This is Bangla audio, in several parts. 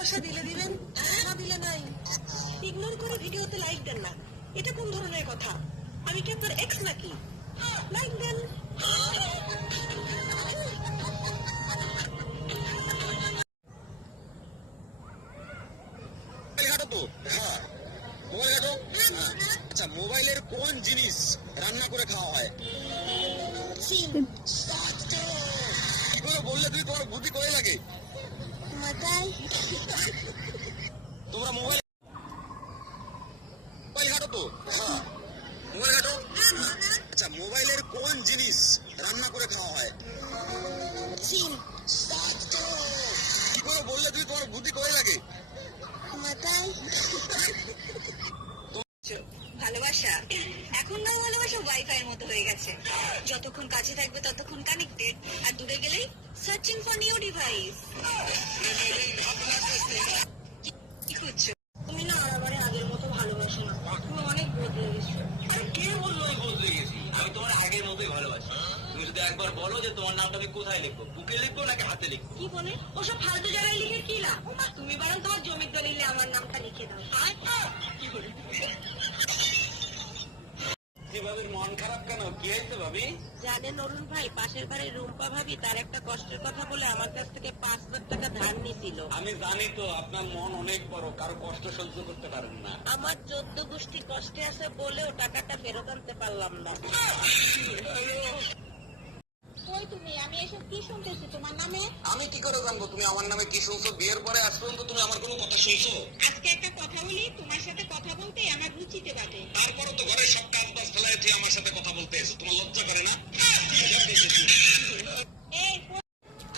ভালোবাসা দিলে দিলেন, না দিলে নাই। ইগনোর করে ভিডিওতে লাইক দেন না, এটা কোন ধরনের কথা? আমি কি আপনার এক্স নাকি? লাইক দেন। আচ্ছা, মোবাইলের কোন জিনিস রান্না করে খাওয়া হয়? কি করে বললে তুমি? তোমার বুদ্ধি করে লাগে? তোমরা মোবাইল ঘাটো তো? মোবাইল ঘাটো। আচ্ছা, মোবাইলের কোন জিনিস রান্না করে খাওয়া হয়? কি করে বললে তুমি? তোমার বুদ্ধি করে লাগে? ভালোবাসা এখন না, ভালোবাসা ওয়াইফাই এর মতো হয়ে গেছে। যতক্ষণ কাছে থাকবে ততক্ষণ কানেক্টেড, আর দূরে গেলেই সার্চিং ফর নিউ ডিভাইস। কি করছো তুমি? না আবার আগের মতো ভালোবাসো না, তুমি অনেক বদলে গেছো। আরে কে বললো আমি বদলে গেছি? আমি তোমার আগের মতোই ভালোবাসি। তুমি যদি একবার বলো যে তোমার নামটা আমি কোথায় লিখবো, বুকে লিখবো নাকি হাতে লিখবো? কি বলে? ওসব ফালতু জায়গায় লিখে কি লাভ? তুমি বরং তোমার জমির দলিলে আমার নামটা লিখে দাও। ভাবির মন খারাপ কেন? কি হয়েছে ভাবি? জানেন অরুণ ভাই, পাশের বাড়ির রুম্পা ভাবি তার একটা কষ্টের কথা বলে আমার কাছ থেকে 5,000 টাকা ধার নিয়েছিল। আমি জানি তো আপনার মন অনেক বড়, কারো কষ্ট সহ্য করতে পারেন না। আমার 14 গোষ্ঠী কষ্টে আছে বলেও টাকাটা ফেরত আনতে পারলাম না। কই তুমি? আমি এসব কি শুনতেছি তোমার নামে? আমি কি করে জানবো তুমি আমার নামে কি শুনছো? বিয়ের পরে আজ পর্যন্ত তুমি আমার কোনো কথা শুনছো? আজকে একটা কথা বলি, তোমার সাথে কথা বলতে আমার রুচিতে বাটে। তারপরে তো ঘরের সব কাজ বাজ ফেলায় তুই আমার সাথে কথা বলতে এসো, তোমার লজ্জা করে না? এই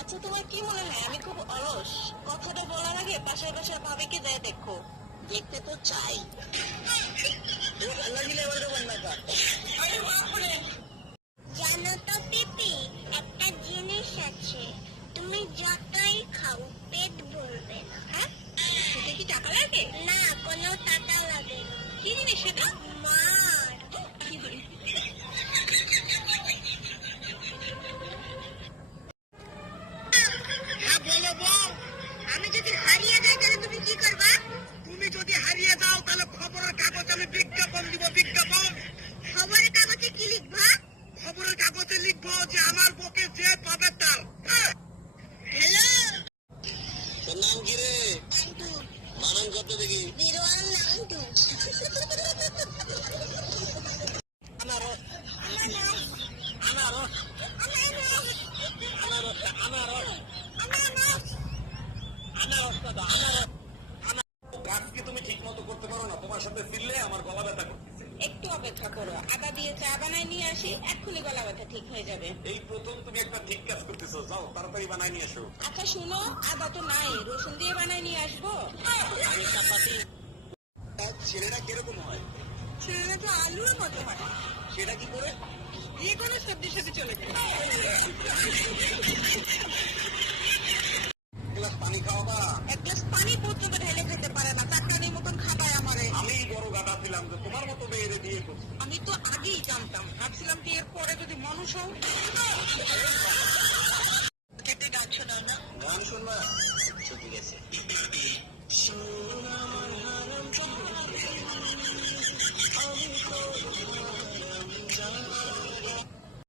আচ্ছা, তোমার কি মনে হয় আমি খুব অলস? কথাটা বলার আগে পাশের বাসার ভাবিকে যায় দেখো। দেখতে তো চাই। জানো তো পিপি, একটা জিনিস আছে, তুমি যতই খাও পেট ভরবে না। হ্যাঁ, সেটা কি টাকা লাগে? না, কোনো টাকা লাগে না। কি জিনিস সেটা? মার। হ্যাঁ বলো বল। আমি যদি হারিয়ে যাই তাহলে তুমি কি করবা? তুমি যদি হারিয়ে যাও তাহলে খবরের কাগজ আমি বিজ্ঞাপন দিব। বিজ্ঞাপন খবরের কাগজে কি লিখবা? খবরের কাগজে লিখবো যে আমার বকে যে পাবে তার। হ্যালো, তোর নাম কি রে? নান্টু। মানন কত দেখি? 01 নান্টু। আমারও আনারস, আমারও আনারস, আমারও আমারও আনারস। আমারও দাদা, আমারও। কাজ কি তুমি ঠিক মতো করতে পারো না? তোমার সাথে ফিরলে আমার গলা ব্যথা করতেছে। একটু অপেক্ষা করো, আদা দিয়ে চা বানাই নিয়ে আসি, এক্ষুনি গলা ব্যথা ঠিক হয়ে যাবে। এই প্রথম তুমি একটা ঠিক কাজ করতেছো, যাও তাড়াতাড়ি বানাই নিয়ে এসো। আচ্ছা শুনো, আদা তো নাই, রসুন দিয়ে বানাই নিয়ে আসবো। আমি চাপাতি। ছেলেরা কিরকম হয়? ছেলেরা তো আলুর মতো হয়। সেটা কি করে? যে কোনো সবজির সাথে চলে যায়।